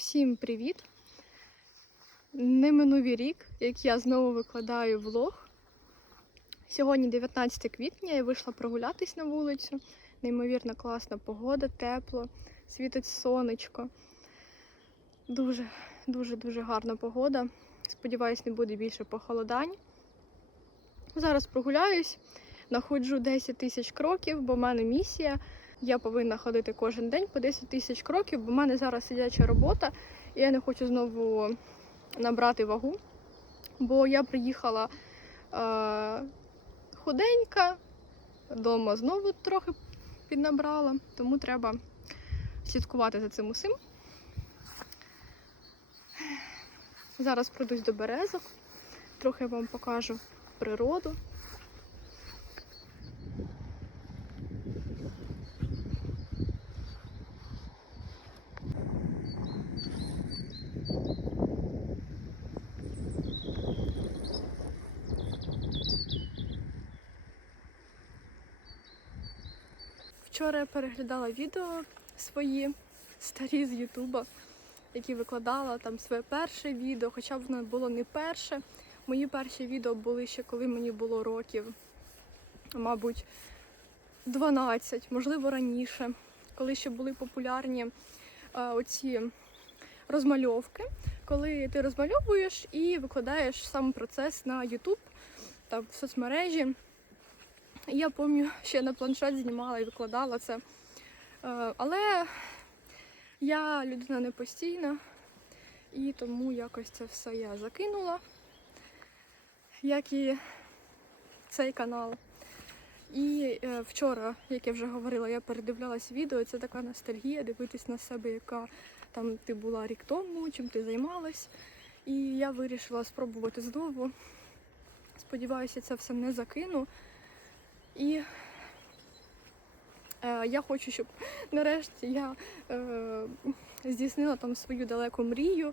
Всім привіт! Не минув рік, як я знову викладаю влог. Сьогодні 19 квітня, я вийшла прогулятись на вулицю. Неймовірно класна погода, тепло, світить сонечко. Дуже, дуже, дуже гарна погода. Сподіваюсь, не буде більше похолодань. Зараз прогуляюсь, находжу 10 тисяч кроків, бо в мене місія. Я повинна ходити кожен день по 10 тисяч кроків, бо в мене зараз сидяча робота, і я не хочу знову набрати вагу. Бо я приїхала е, худенька, вдома знову трохи піднабрала, тому треба слідкувати за цим усім. Зараз пройдусь до березок, трохи вам покажу природу. Вчора я переглядала відео свої старі з Ютуба, які викладала там своє перше відео, хоча б воно було не перше. Мої перші відео були ще коли мені було років, мабуть, 12, можливо, раніше, коли ще були популярні е, оці розмальовки, коли ти розмальовуєш і викладаєш сам процес на YouTube та в соцмережі. Я пам'ятаю, ще на планшет знімала і викладала це. Е, Але я людина не постійна, і тому якось це все я закинула, як і цей канал. І е, вчора, як я вже говорила, я передивлялась відео. Це така ностальгія, дивитись на себе, яка там ти була рік тому, чим ти займалась. І я вирішила спробувати знову. Сподіваюся, це все не закину. І е, я хочу, щоб нарешті я е, здійснила там свою далеку мрію.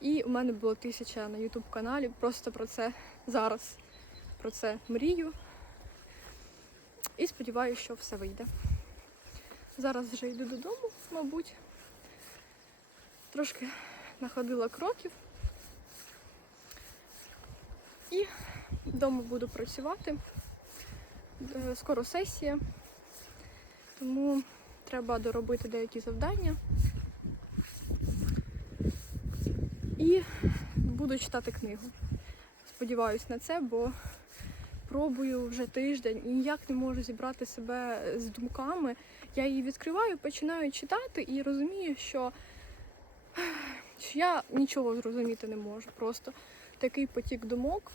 І у мене було тисяча на YouTube каналі. Просто про це зараз про це мрію. І сподіваюся, що все вийде. Зараз вже йду додому, мабуть. Трошки находила кроків. І вдома буду працювати. Е, Скоро сесія, тому треба доробити деякі завдання. І буду читати книгу. Сподіваюсь на це, бо пробую вже тиждень і ніяк не можу зібрати себе з думками. Я її відкриваю, починаю читати і розумію, що, що я нічого зрозуміти не можу. Просто такий потік думок.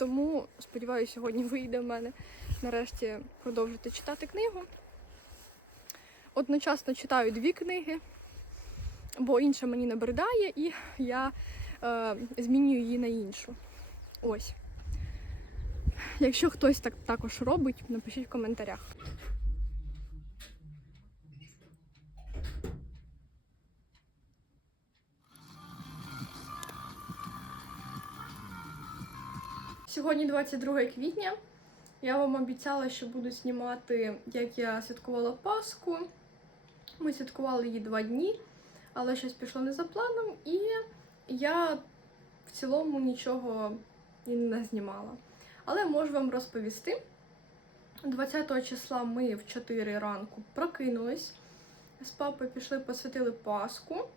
Тому сподіваюся, сьогодні вийде в мене нарешті продовжити читати книгу. Одночасно читаю дві книги, бо інша мені набридає, і я е, змінюю її на іншу. Ось. Якщо хтось так також робить, напишіть в коментарях. Сьогодні 22 квітня. Я вам обіцяла, що буду знімати, як я святкувала Пасху. Ми святкували її два дні, але щось пішло не за планом, і я в цілому нічого і не знімала. Але можу вам розповісти. 20 числа ми в 4 ранку прокинулись. З папою пішли посвятили Пасху.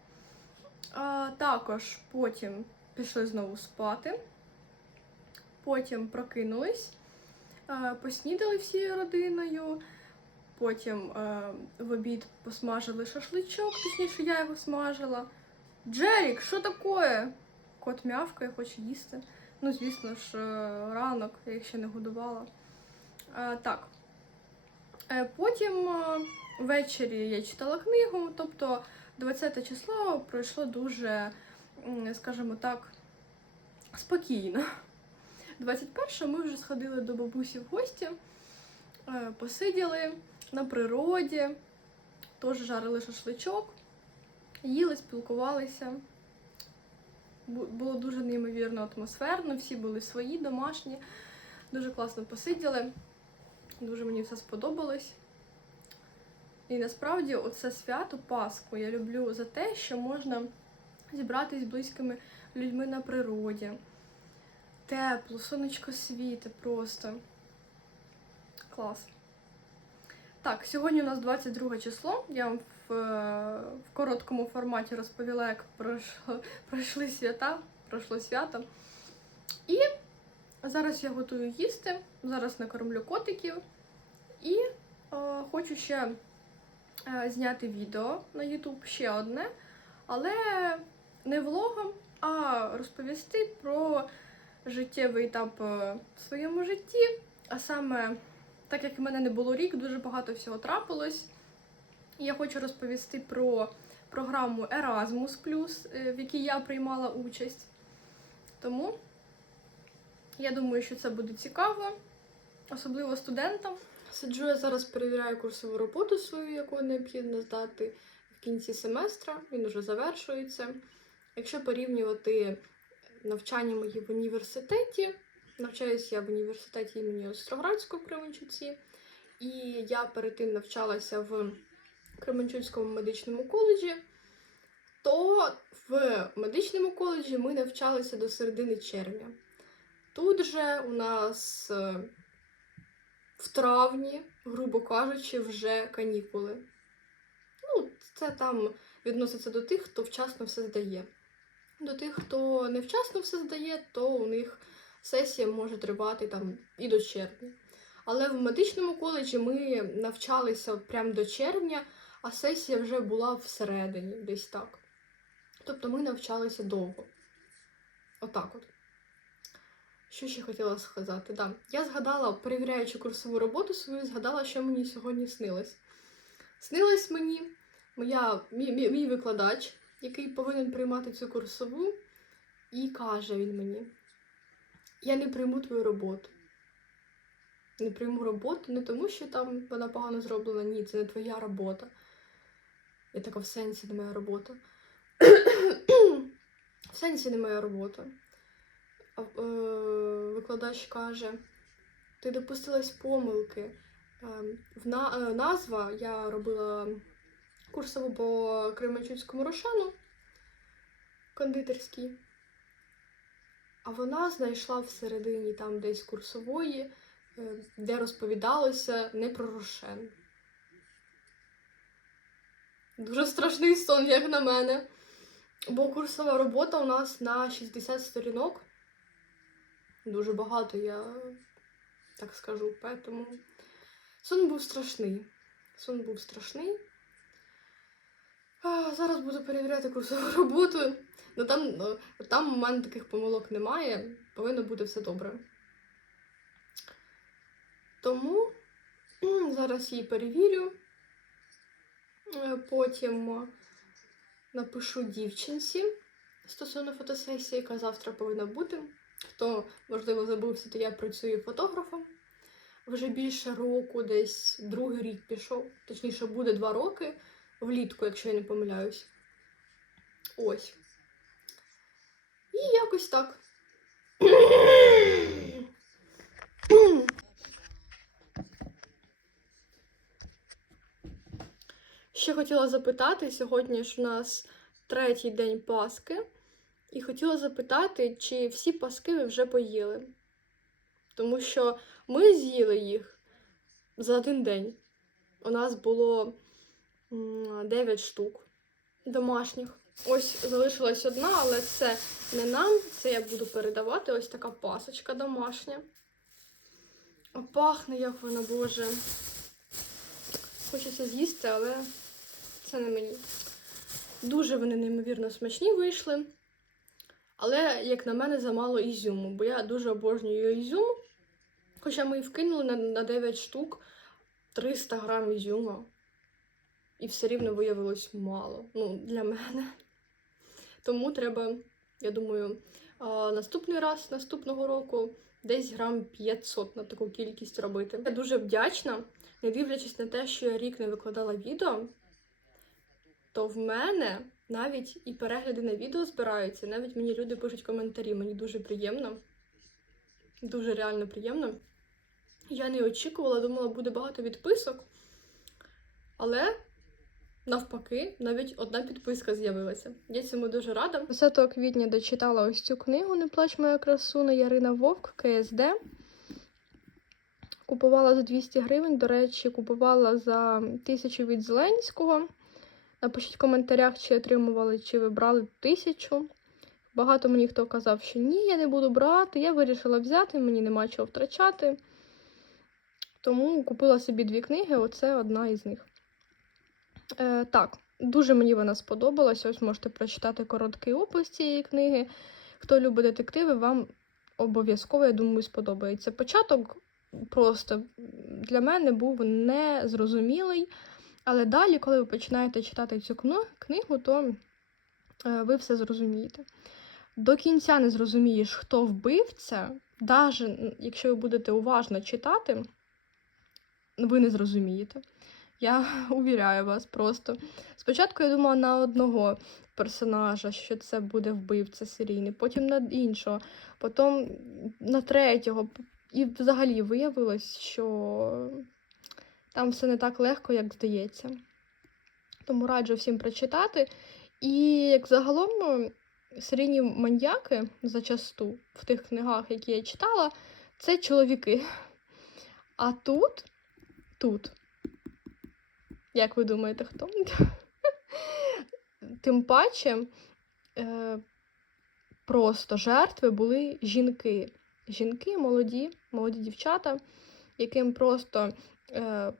А, також потім пішли знову спати. Потім прокинулись, е, поснідали всією родиною. Потім е, в обід посмажили шашличок, точніше, я його смажила. Джерік, що таке? Кот м'явкає, хоче їсти. Ну, звісно ж, е, ранок, я їх ще не годувала. Так. Потім ввечері я читала книгу, тобто 20 число пройшло дуже, скажімо так, спокійно. 21 ми вже сходили до бабусі в гості, е, посиділи на природі, теж жарили шашличок, їли, спілкувалися. Було дуже неймовірно атмосферно, всі були свої, домашні, дуже класно посиділи, дуже мені все сподобалось. І насправді оце свято Пасху я люблю за те, що можна зібратись з близькими людьми на природі. Тепло, сонечко світе просто. Клас. Так, сьогодні у нас 22 число. Я вам в, е, в короткому форматі розповіла, як пройшло, пройшли свята, пройшло свято. І зараз я готую їсти. Зараз накормлю котиків. І е, хочу ще е, зняти відео на YouTube ще одне, але не влогом, а розповісти про життєвий етап е, в своєму житті. А саме, так як в мене не було рік, дуже багато всього трапилось. Я хочу розповісти про програму Erasmus, е, в якій я приймала участь. Тому я думаю, що це буде цікаво, особливо студентам. Сиджу я зараз перевіряю курсову роботу свою, яку необхідно здати в кінці семестра. Він уже завершується. Якщо порівнювати навчання мої в університеті, навчаюся я в університеті імені Остроградського в Кременчуці, і я перед тим навчалася в Кременчуцькому медичному коледжі, то в медичному коледжі ми навчалися до середини червня. Тут же у нас е, в травні, грубо кажучи, вже канікули. Ну, це там відноситься до тих, хто вчасно все здає. До тих, хто невчасно все здає, то у них сесія може тривати там і до червня. Але в медичному коледжі ми навчалися прямо до червня, а сесія вже була всередині, десь так. Тобто ми навчалися довго. Отак от. Що ще хотіла сказати? Да. Я згадала, перевіряючи курсову роботу свою, згадала, що мені сьогодні снилось. Снилась мені моя, мій, мій, мій викладач, який повинен приймати цю курсову, і каже він мені: Я не прийму твою роботу. Не прийму роботу не тому, що там вона погано зроблена, ні, це не твоя робота. Я така в сенсі не моя робота. в сенсі не моя робота. А, е, викладач каже: ти допустилась помилки. Е, в е, назва я робила курсову по Кременчуцькому рошану кондитерській. А вона знайшла всередині там десь курсової, е, де розповідалося не про рошен. Дуже страшний сон, як на мене. Бо курсова робота у нас на 60 сторінок. Дуже багато, я так скажу, поэтому сон був страшний. Сон був страшний. Зараз буду перевіряти курсову роботу. Ну там, ну, там у мене таких помилок немає, повинно бути все добре. Тому зараз її перевірю. Е, Потім напишу дівчинці стосовно фотосесії, яка завтра повинна бути. Хто, можливо, забувся, то я працюю фотографом. Вже більше року, десь другий рік пішов. Точніше, буде два роки влітку, якщо я не помиляюсь. Ось. І якось так. Ще хотіла запитати, сьогодні ж у нас третій день Паски, і хотіла запитати, чи всі паски ви вже поїли. Тому що ми з'їли їх за один день. У нас було 9 штук домашніх. Ось залишилась одна, але це не нам. Це я буду передавати. Ось така пасочка домашня. Пахне, як вона, боже. Хочеться з'їсти, але це не мені. Дуже вони неймовірно смачні вийшли. Але, як на мене, замало ізюму, бо я дуже обожнюю ізюм. Хоча ми і вкинули на 9 штук 300 грам ізюму. І все рівно виявилось мало. Ну, для мене. Тому треба, я думаю, наступний раз, наступного року, десь грам 500 на таку кількість робити. Я дуже вдячна, не дивлячись на те, що я рік не викладала відео, то в мене навіть і перегляди на відео збираються. Навіть мені люди пишуть коментарі. Мені дуже приємно. Дуже реально приємно. Я не очікувала, думала, буде багато відписок. Але Навпаки, навіть одна підписка з'явилася. Я цьому дуже рада. 10 квітня дочитала ось цю книгу Не плач моя красуна Ярина Вовк КСД. Купувала за 200 гривень. До речі, купувала за 1000 від Зеленського. Напишіть в коментарях, чи отримували, чи ви брали тисячу. Багато мені хто казав, що ні, я не буду брати. Я вирішила взяти, мені нема чого втрачати. Тому купила собі дві книги, оце одна із них. Е, так, дуже мені вона сподобалась. Ось можете прочитати короткий опис цієї книги. Хто любить детективи, вам обов'язково, я думаю, сподобається. Початок просто для мене був незрозумілий. Але далі, коли ви починаєте читати цю книгу, то е, ви все зрозумієте. До кінця не зрозумієш, хто вбивця, навіть якщо ви будете уважно читати, ви не зрозумієте. Я увіряю вас просто. Спочатку я думала на одного персонажа, що це буде вбивця серійний, потім на іншого, потім на третього. І взагалі виявилось, що там все не так легко, як здається. Тому раджу всім прочитати. І як загалом серійні маньяки зачасту в тих книгах, які я читала, це чоловіки. А тут, тут, як ви думаєте, хто? Тим паче, е, просто жертви були жінки. Жінки, молоді, молоді дівчата, яким просто е,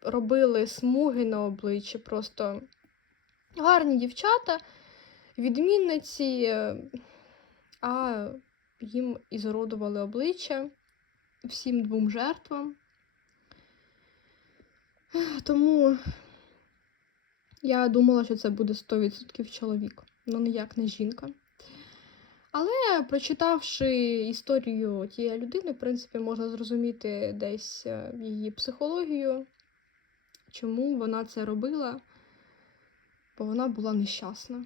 робили смуги на обличчі, просто гарні дівчата, відмінниці, е, а їм ізуродували обличчя всім двом жертвам. Тому я думала, що це буде 100% чоловік, ну ніяк не жінка. Але прочитавши історію тієї людини, в принципі, можна зрозуміти десь е, її психологію, чому вона це робила, бо вона була нещасна.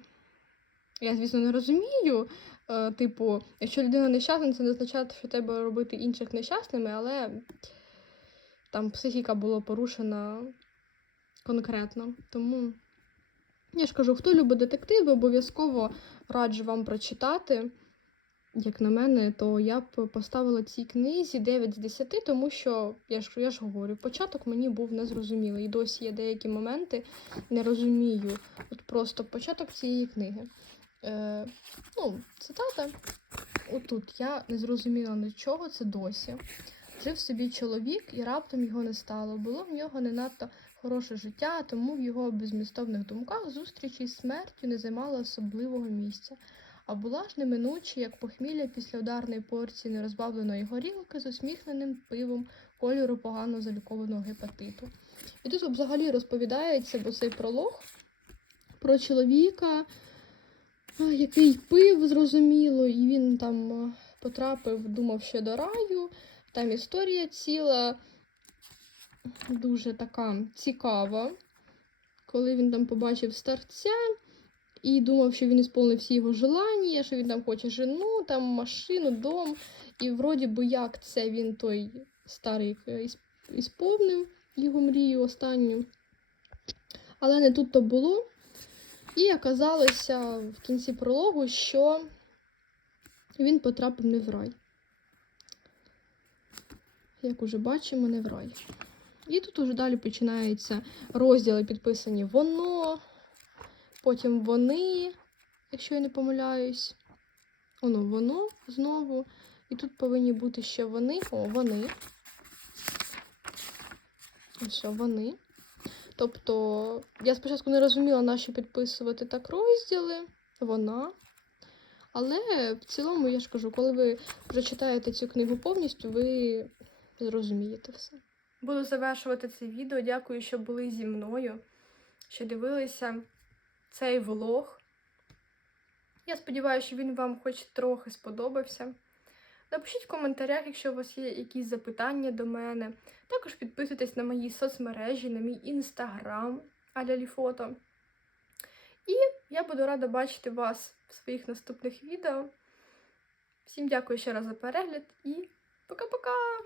Я, звісно, не розумію. е, Типу, якщо людина нещасна, це не означає, що треба робити інших нещасними, але там психіка була порушена конкретно. Тому я ж кажу, хто любить детективи, обов'язково раджу вам прочитати. Як на мене, то я б поставила цій книзі 9 з 10, тому що я ж, я ж говорю, початок мені був незрозумілий. І досі є деякі моменти, не розумію. От просто початок цієї книги. Е, ну, цитата. Отут я не зрозуміла нічого, це досі. Жив собі чоловік, і раптом його не стало. Було в нього не надто хороше життя, тому в його безмістовних думках зустріч із смертю не займала особливого місця. А була ж неминуче, як похмілля після ударної порції нерозбавленої горілки з усміхненим пивом кольору погано залікованого гепатиту. І тут взагалі розповідається, бо цей пролог про чоловіка, який пив, зрозуміло, і він там потрапив, думав, що до раю. Там історія ціла, дуже така цікава, коли він там побачив старця і думав, що він ісполнив всі його желання, що він там хоче жену, там машину, дом. І вроді би як це він той старий е, ісповнив його мрію останню. Але не тут то було. І оказалося в кінці прологу, що він потрапив не в рай. Як уже бачимо, не в рай. І тут уже далі починаються розділи, підписані воно, потім вони, якщо я не помиляюсь. Воно воно знову. І тут повинні бути ще вони. О, вони. Ось вони. Тобто, я спочатку не розуміла, на що підписувати так розділи. Вона. Але в цілому, я ж кажу, коли ви прочитаєте цю книгу повністю, ви зрозумієте все. Буду завершувати це відео. Дякую, що були зі мною, що дивилися цей влог. Я сподіваюся, що він вам хоч трохи сподобався. Напишіть в коментарях, якщо у вас є якісь запитання до мене. Також підписуйтесь на мої соцмережі, на мій інстаграм Аляліфото. І я буду рада бачити вас в своїх наступних відео. Всім дякую ще раз за перегляд і пока-пока!